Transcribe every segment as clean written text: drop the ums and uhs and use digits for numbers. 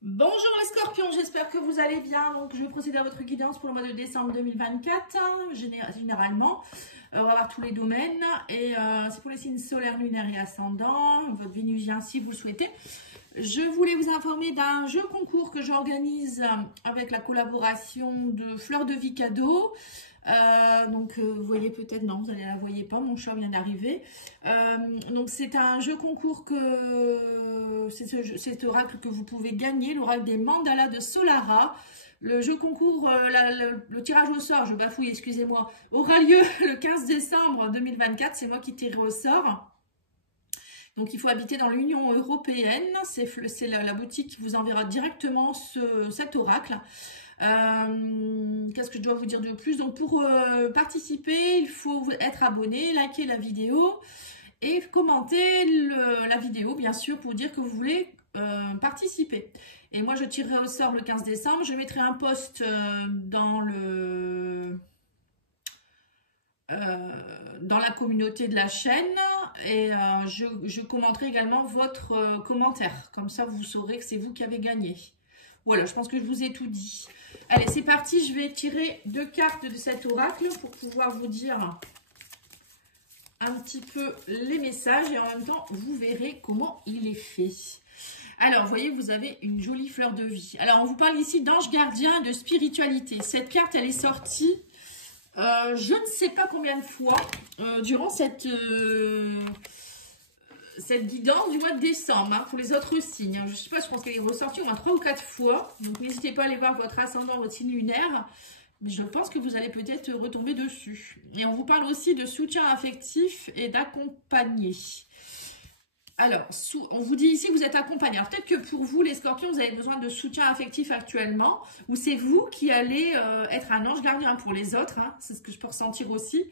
Bonjour les scorpions, j'espère que vous allez bien. Donc, je vais procéder à votre guidance pour le mois de décembre 2024, généralement. On va voir tous les domaines. Et c'est pour les signes solaires, lunaires et ascendants, votre vénusien si vous le souhaitez. Je voulais vous informer d'un jeu concours que j'organise avec la collaboration de Fleur de Vie Cadeau. Vous voyez peut-être, non, vous ne la voyez pas, mon chat vient d'arriver. Donc c'est un jeu concours que cet oracle que vous pouvez gagner, l'oracle des mandalas de Solara. Le jeu concours, le tirage au sort, je bafouille, excusez-moi, aura lieu le 15 décembre 2024. C'est moi qui tire au sort. Donc, il faut habiter dans l'Union européenne. C'est la boutique qui vous enverra directement cet oracle. Qu'est-ce que je dois vous dire de plus? Donc, pour participer, il faut être abonné, liker la vidéo et commenter la vidéo, bien sûr, pour dire que vous voulez participer. Et moi, je tirerai au sort le 15 décembre. Je mettrai un post dans la communauté de la chaîne et je commenterai également votre commentaire. Comme ça, vous saurez que c'est vous qui avez gagné. Voilà, je pense que je vous ai tout dit. Allez, c'est parti. Je vais tirer 2 cartes de cet oracle pour pouvoir vous dire un petit peu les messages. Et en même temps, vous verrez comment il est fait. Alors, vous voyez, vous avez une jolie fleur de vie. Alors, on vous parle ici d'ange gardien, de spiritualité. Cette carte, elle est sortie je ne sais pas combien de fois durant cette guidance du mois de décembre pour les autres signes. Je ne sais pas, je pense qu'elle est ressortie au moins 3 ou 4 fois. Donc n'hésitez pas à aller voir votre ascendant, votre signe lunaire. Mais je pense que vous allez peut-être retomber dessus. Et on vous parle aussi de soutien affectif et d'accompagner. Alors, on vous dit ici que vous êtes accompagné. Alors, peut-être que pour vous, les scorpions, vous avez besoin de soutien affectif actuellement, ou c'est vous qui allez être un ange gardien pour les autres, hein, c'est ce que je peux ressentir aussi.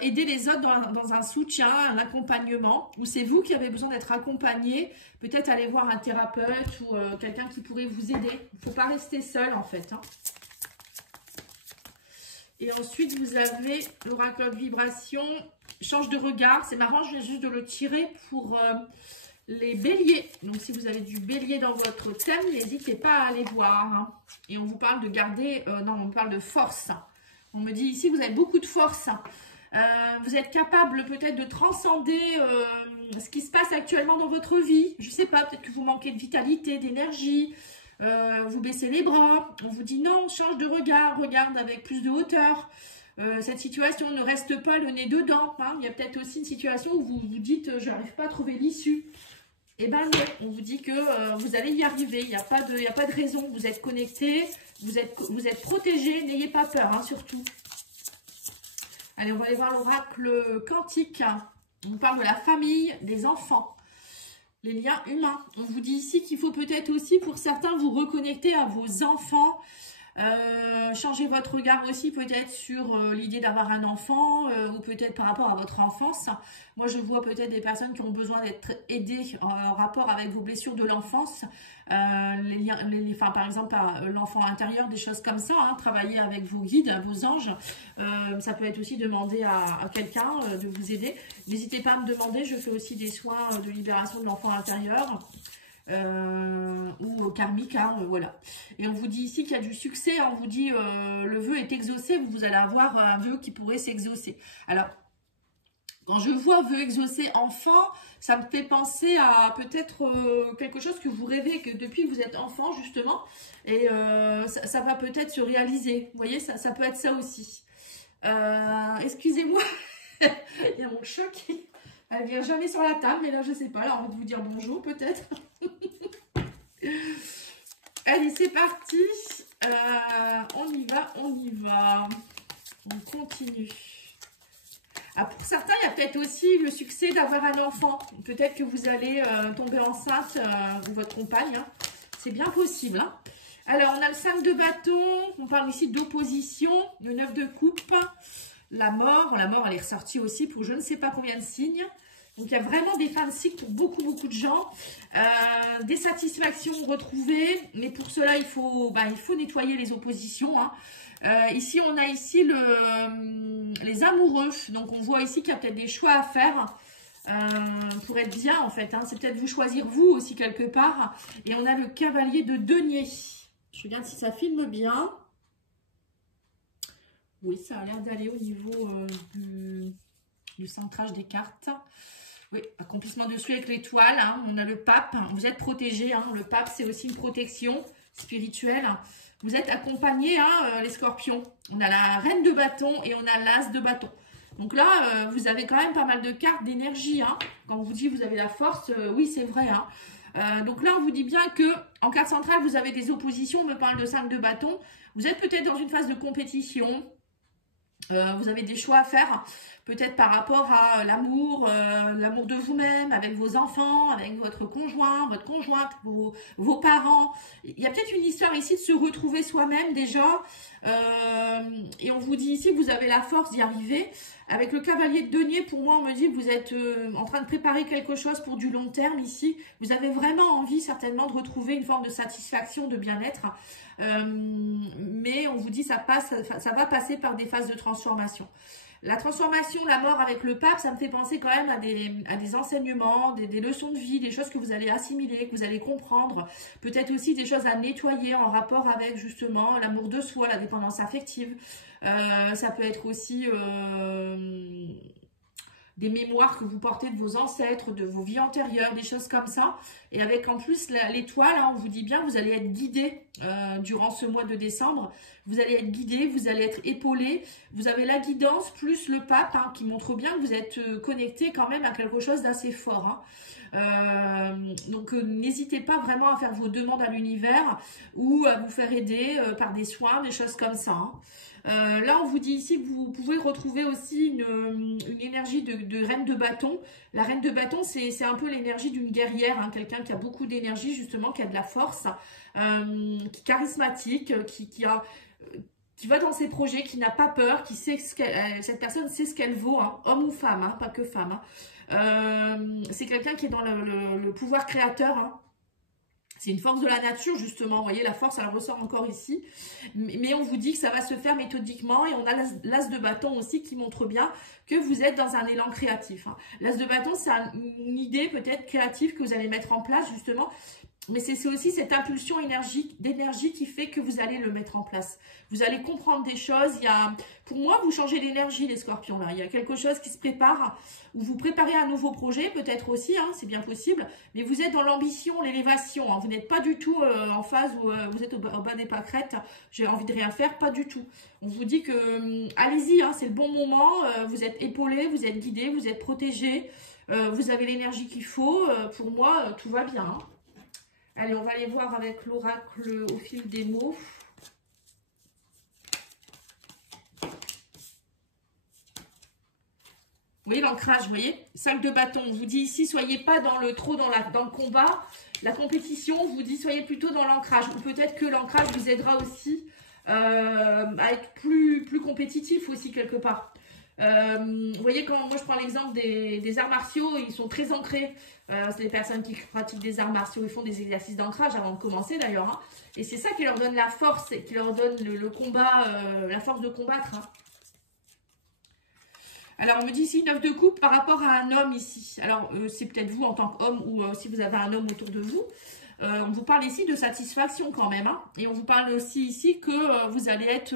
Aider les autres dans un soutien, un accompagnement, ou c'est vous qui avez besoin d'être accompagné, peut-être aller voir un thérapeute ou quelqu'un qui pourrait vous aider. Il ne faut pas rester seul, en fait. Hein. Et ensuite, vous avez l'oracle de vibration. Change de regard. C'est marrant, je viens juste de le tirer pour les béliers. Donc, si vous avez du bélier dans votre thème, n'hésitez pas à aller voir. Hein. Et on vous parle de garder... non, on parle de force. On me dit ici, vous avez beaucoup de force. Vous êtes capable peut-être de transcender ce qui se passe actuellement dans votre vie. Je ne sais pas, peut-être que vous manquez de vitalité, d'énergie. Vous baissez les bras. On vous dit non, change de regard. Regarde avec plus de hauteur. Cette situation ne reste pas le nez dedans. Hein. Il y a peut-être aussi une situation où vous vous dites je n'arrive pas à trouver l'issue. Eh bien non, on vous dit que vous allez y arriver. Il n'y a pas de raison. Vous êtes connecté, vous êtes protégé. N'ayez pas peur, hein, surtout. Allez, on va aller voir l'oracle quantique. On parle de la famille, des enfants, les liens humains. On vous dit ici qu'il faut peut-être aussi pour certains vous reconnecter à vos enfants. Changez votre regard aussi peut-être sur l'idée d'avoir un enfant ou peut-être par rapport à votre enfance. Moi, je vois peut-être des personnes qui ont besoin d'être aidées en rapport avec vos blessures de l'enfance. Par exemple, l'enfant intérieur, des choses comme ça. Hein, travailler avec vos guides, vos anges. Ça peut être aussi demander à quelqu'un de vous aider. N'hésitez pas à me demander, je fais aussi des soins de libération de l'enfant intérieur. Ou karmique, hein, voilà. Et on vous dit ici qu'il y a du succès, on vous dit le vœu est exaucé, vous allez avoir un vœu qui pourrait s'exaucer. Alors, quand je vois vœu exaucé enfant, ça me fait penser à peut-être quelque chose que vous rêvez, que depuis que vous êtes enfant justement, et ça va peut-être se réaliser. Vous voyez, ça peut être ça aussi. Excusez-moi, il y a mon chat qui... Elle vient jamais sur la table, mais là, je sais pas. Elle a envie de vous dire bonjour, peut-être. Allez, c'est parti. On y va, on y va. On continue. Ah, pour certains, il y a peut-être aussi le succès d'avoir un enfant. Peut-être que vous allez tomber enceinte ou votre compagne. Hein. C'est bien possible. Hein. Alors, on a le 5 de bâton. On parle ici d'opposition. Le 9 de coupe. La mort, elle est ressortie aussi pour je ne sais pas combien de signes. Donc, il y a vraiment des fins de cycle pour beaucoup de gens. Des satisfactions retrouvées. Mais pour cela, il faut nettoyer les oppositions. Hein. Ici, on a ici les amoureux. Donc, on voit ici qu'il y a peut-être des choix à faire. pour être bien en fait. Hein. C'est peut-être vous choisir vous aussi quelque part. Et on a le cavalier de denier. Je regarde si ça filme bien. Oui, ça a l'air d'aller au niveau du centrage des cartes. Oui, accomplissement dessus avec l'étoile. Hein. On a le pape. Vous êtes protégé. Hein. Le pape, c'est aussi une protection spirituelle. Vous êtes accompagné, hein, les scorpions. On a la reine de bâton et on a l'as de bâton. Donc là, vous avez quand même pas mal de cartes d'énergie. Hein. Quand on vous dit vous avez la force, oui, c'est vrai. Hein. Donc là, on vous dit bien que en carte centrale, vous avez des oppositions. On me parle de 5 de bâton. Vous êtes peut-être dans une phase de compétition. Vous avez des choix à faire, peut-être par rapport à l'amour, l'amour de vous-même, avec vos enfants, avec votre conjoint, votre conjointe, vos parents. Il y a peut-être une histoire ici de se retrouver soi-même déjà. Et on vous dit ici que vous avez la force d'y arriver. Avec le cavalier de denier, pour moi, on me dit que vous êtes en train de préparer quelque chose pour du long terme ici. Vous avez vraiment envie certainement de retrouver une forme de satisfaction, de bien-être. Mais on vous dit ça va passer par des phases de transformation. La transformation, la mort avec le pape, ça me fait penser quand même à des enseignements, des leçons de vie, des choses que vous allez assimiler, que vous allez comprendre. Peut-être aussi des choses à nettoyer en rapport avec justement l'amour de soi, la dépendance affective. Ça peut être aussi des mémoires que vous portez de vos ancêtres, de vos vies antérieures, des choses comme ça. Et avec en plus l'étoile, hein, on vous dit bien, vous allez être guidé durant ce mois de décembre. Vous allez être guidé, vous allez être épaulé. Vous avez la guidance plus le pape hein, qui montre bien que vous êtes connecté quand même à quelque chose d'assez fort. Hein. Donc n'hésitez pas vraiment à faire vos demandes à l'univers ou à vous faire aider par des soins, des choses comme ça. Hein. Là, on vous dit ici que vous pouvez retrouver aussi une énergie de reine de bâton. La reine de bâton, c'est un peu l'énergie d'une guerrière, hein, quelqu'un qui a beaucoup d'énergie, justement, qui a de la force, qui est charismatique, qui va dans ses projets, qui n'a pas peur, qui sait cette personne sait ce qu'elle vaut, hein, homme ou femme, hein, pas que femme. Hein. C'est quelqu'un qui est dans le pouvoir créateur, hein. C'est une force de la nature, justement. Vous voyez, la force, elle ressort encore ici. Mais on vous dit que ça va se faire méthodiquement. Et on a l'as de bâton aussi qui montre bien que vous êtes dans un élan créatif. Hein. L'as de bâton, c'est une idée peut-être créative que vous allez mettre en place, justement. Mais c'est aussi cette impulsion d'énergie qui fait que vous allez le mettre en place. Vous allez comprendre des choses. Pour moi, vous changez d'énergie, les scorpions. Là. Il y a quelque chose qui se prépare, ou vous préparez un nouveau projet, peut-être aussi, hein, c'est bien possible. Mais vous êtes dans l'ambition, l'élévation. Hein. Vous n'êtes pas du tout en phase où vous êtes au bas des pâquerettes. J'ai envie de rien faire, pas du tout. On vous dit que allez-y, hein, c'est le bon moment. Vous êtes épaulé, vous êtes guidé, vous êtes protégé. Vous avez l'énergie qu'il faut. Pour moi, tout va bien. Hein. Allez, on va aller voir avec l'oracle au fil des mots. Vous voyez l'ancrage, vous voyez, 5 de bâton. On vous dit ici, soyez pas trop dans le combat, la compétition. On vous dit, soyez plutôt dans l'ancrage. Ou peut-être que l'ancrage vous aidera aussi à être plus compétitif aussi quelque part. Vous voyez, quand moi je prends l'exemple des arts martiaux, ils sont très ancrés. C'est les personnes qui pratiquent des arts martiaux, ils font des exercices d'ancrage avant de commencer d'ailleurs. Hein. Et c'est ça qui leur donne la force et qui leur donne le combat, la force de combattre. Hein. Alors, on me dit ici 9 de coupe par rapport à un homme ici. Alors, c'est peut-être vous en tant qu'homme ou si vous avez un homme autour de vous. On vous parle ici de satisfaction quand même. Hein. Et on vous parle aussi ici que vous allez être...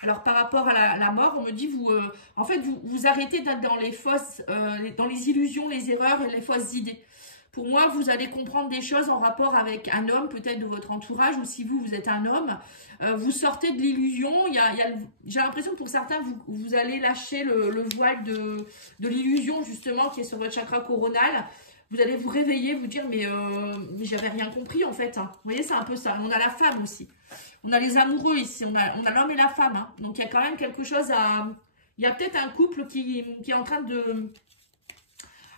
alors, par rapport à la mort, on me dit, en fait, vous arrêtez d'être dans les fausses... dans les illusions, les erreurs et les fausses idées. Pour moi, vous allez comprendre des choses en rapport avec un homme, peut-être de votre entourage, ou si vous êtes un homme. Vous sortez de l'illusion. J'ai l'impression que pour certains, vous allez lâcher le voile de l'illusion, justement, qui est sur votre chakra coronal. Vous allez vous réveiller, vous dire, mais j'avais rien compris, en fait. Hein. Vous voyez, c'est un peu ça. On a la femme aussi. On a les amoureux ici. On a l'homme et la femme. Hein. Donc, il y a quand même quelque chose à... Il y a peut-être un couple qui est en train de...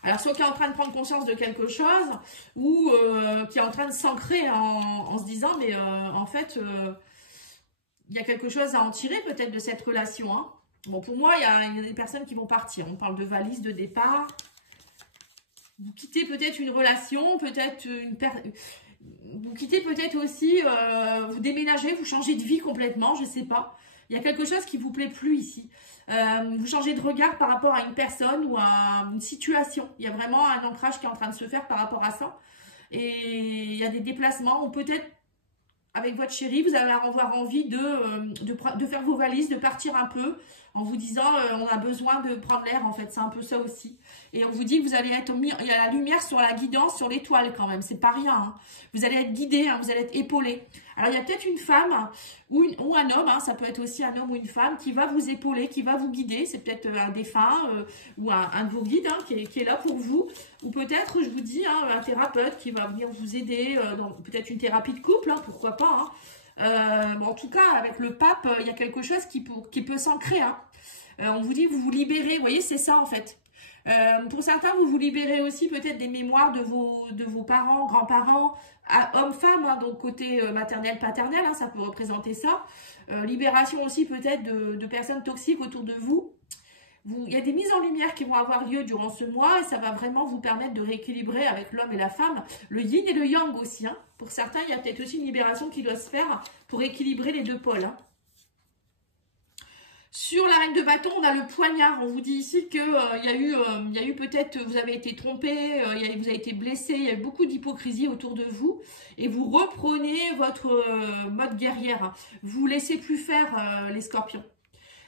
Alors, soit qui est en train de prendre conscience de quelque chose, ou qui est en train de s'ancrer en se disant, mais en fait, il y a quelque chose à en tirer peut-être de cette relation. Hein. Bon, pour moi, il y a des personnes qui vont partir. On parle de valise de départ. Vous quittez peut-être une relation, peut-être vous quittez peut-être aussi, vous déménagez, vous changez de vie complètement, je ne sais pas. Il y a quelque chose qui ne vous plaît plus ici. Vous changez de regard par rapport à une personne ou à une situation. Il y a vraiment un ancrage qui est en train de se faire par rapport à ça. Et il y a des déplacements ou peut-être avec votre chéri, vous allez avoir envie de faire vos valises, de partir un peu en vous disant on a besoin de prendre l'air en fait, c'est un peu ça aussi. Et on vous dit que vous allez être mis, il y a la lumière sur la guidance, sur l'étoile quand même, c'est pas rien. Hein. Vous allez être guidé, hein, vous allez être épaulé. Alors il y a peut-être une femme ou un homme, hein, ça peut être aussi un homme ou une femme qui va vous épauler, qui va vous guider. C'est peut-être un défunt ou un de vos guides hein, qui est là pour vous. Ou peut-être, je vous dis, hein, un thérapeute qui va venir vous aider dans peut-être une thérapie de couple, hein, pourquoi pas. Hein. Bon, en tout cas, avec le pape, il y a quelque chose qui peut s'ancrer. Hein. On vous dit, vous vous libérez, vous voyez, c'est ça en fait. Pour certains, vous vous libérez aussi peut-être des mémoires de vos parents, grands-parents, hommes-femmes, hein, donc côté maternel, paternel, hein, ça peut représenter ça. Libération aussi peut-être de personnes toxiques autour de vous. Il y a des mises en lumière qui vont avoir lieu durant ce mois et ça va vraiment vous permettre de rééquilibrer avec l'homme et la femme, le yin et le yang aussi. Hein. Pour certains, il y a peut-être aussi une libération qui doit se faire pour équilibrer les deux pôles. Hein. Sur la reine de bâton, on a le poignard. On vous dit ici qu'il y a eu peut-être, vous avez été trompé, vous avez été blessé, il y a eu beaucoup d'hypocrisie autour de vous. Et vous reprenez votre mode guerrière. Vous laissez plus faire les scorpions.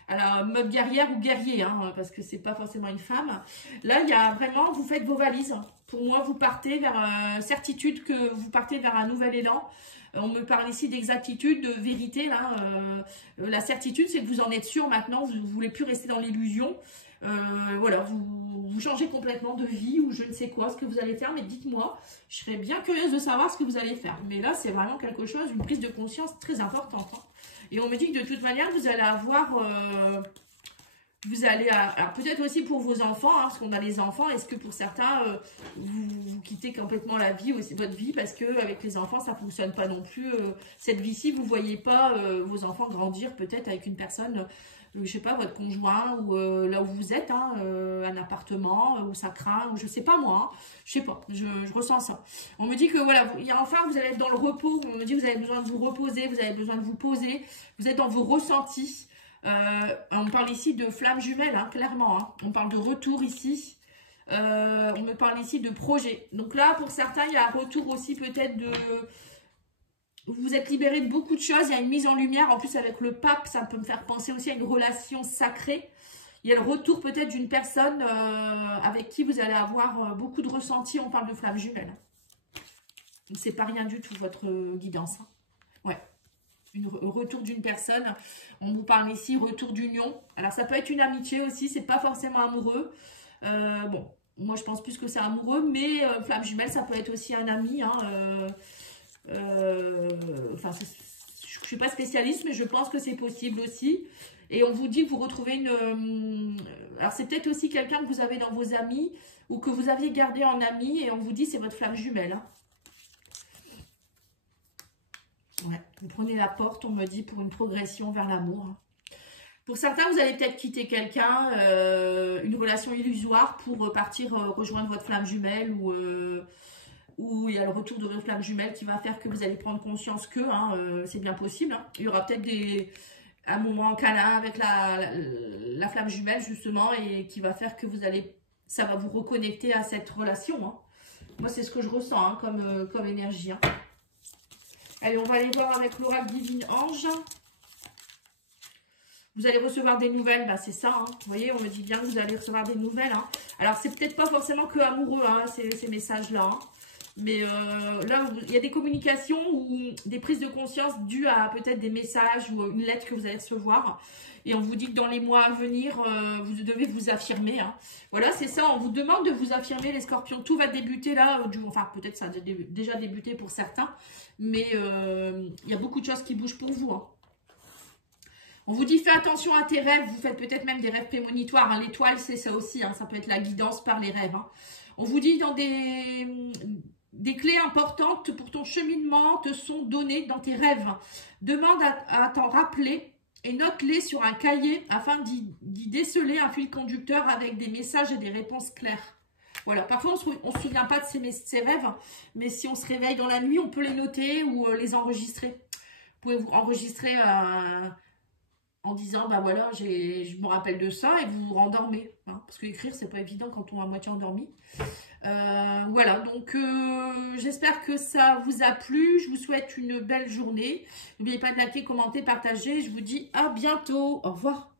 Alors, mode guerrière ou guerrier, hein, parce que c'est pas forcément une femme. Là, il y a vraiment, vous faites vos valises. Pour moi, vous partez vers certitude que vous partez vers un nouvel élan. On me parle ici d'exactitude, de vérité. Là, la certitude, c'est que vous en êtes sûr maintenant. Vous ne voulez plus rester dans l'illusion. Voilà, vous changez complètement de vie ou je ne sais quoi, ce que vous allez faire. Mais dites-moi, je serais bien curieuse de savoir ce que vous allez faire. Mais là, c'est vraiment quelque chose, une prise de conscience très importante. Hein. Et on me dit que de toute manière, vous allez avoir... alors peut-être aussi pour vos enfants, hein, parce qu'on a les enfants, est-ce que pour certains, vous quittez complètement la vie, votre vie, parce qu'avec les enfants, ça ne fonctionne pas non plus. Cette vie-ci, vous ne voyez pas vos enfants grandir peut-être avec une personne, je ne sais pas, votre conjoint, ou là où vous êtes, hein, un appartement, où ça craint, ou je ne sais pas moi, hein, je ne sais pas, je ressens ça. On me dit que voilà, enfin vous allez être dans le repos, on me dit que vous avez besoin de vous reposer, vous avez besoin de vous poser, vous êtes dans vos ressentis. On parle ici de flammes jumelles, hein, clairement. Hein. On parle de retour ici. On me parle ici de projet. Donc là, pour certains, il y a un retour aussi peut-être de... Vous êtes libéré de beaucoup de choses. Il y a une mise en lumière. En plus, avec le pape, ça peut me faire penser aussi à une relation sacrée. Il y a le retour peut-être d'une personne avec qui vous allez avoir beaucoup de ressentis. On parle de flammes jumelles. C'est pas rien du tout, votre guidance. Hein. Ouais. Retour d'une personne, on vous parle ici, retour d'union. Alors ça peut être une amitié aussi, c'est pas forcément amoureux. Bon, moi je pense plus que c'est amoureux, mais flamme jumelle, ça peut être aussi un ami. Hein, enfin, je suis pas spécialiste, mais je pense que c'est possible aussi. Et on vous dit que vous retrouvez une... alors c'est peut-être aussi quelqu'un que vous avez dans vos amis ou que vous aviez gardé en ami et on vous dit c'est votre flamme jumelle. Hein. Ouais, vous prenez la porte, on me dit, pour une progression vers l'amour. Hein. Pour certains, vous allez peut-être quitter quelqu'un, une relation illusoire pour partir rejoindre votre flamme jumelle ou il y a le retour de votre flamme jumelle qui va faire que vous allez prendre conscience que c'est bien possible. Hein. Il y aura peut-être un moment câlin avec la flamme jumelle justement et qui va faire que ça va vous reconnecter à cette relation. Hein. Moi, c'est ce que je ressens hein, comme énergie. Hein. Allez, on va aller voir avec l'oracle divine ange. Vous allez recevoir des nouvelles, bah c'est ça. Hein. Vous voyez, on me dit bien que vous allez recevoir des nouvelles. Hein. Alors, c'est peut-être pas forcément que amoureux, hein, ces messages-là. Hein. Mais là, il y a des communications ou des prises de conscience dues à peut-être des messages ou une lettre que vous allez recevoir. Et on vous dit que dans les mois à venir, vous devez vous affirmer. Hein. Voilà, c'est ça. On vous demande de vous affirmer, les scorpions. Tout va débuter là. Enfin, peut-être ça a déjà débuté pour certains. Mais il y a beaucoup de choses qui bougent pour vous. Hein. On vous dit, fais attention à tes rêves. Vous faites peut-être même des rêves prémonitoires. Hein. L'étoile, c'est ça aussi. Hein. Ça peut être la guidance par les rêves. Hein. On vous dit, dans des clés importantes pour ton cheminement te sont données dans tes rêves. Demande à t'en rappeler et note-les sur un cahier afin d'y déceler un fil conducteur avec des messages et des réponses claires. Voilà, parfois on ne se souvient pas de ces rêves, mais si on se réveille dans la nuit, on peut les noter ou les enregistrer. Vous pouvez vous enregistrer en disant, bah voilà, je me rappelle de ça, et vous vous rendormez. Hein, parce que écrire, c'est pas évident quand on est à moitié endormi. Voilà, donc j'espère que ça vous a plu. Je vous souhaite une belle journée. N'oubliez pas de liker, commenter, partager. Je vous dis à bientôt. Au revoir.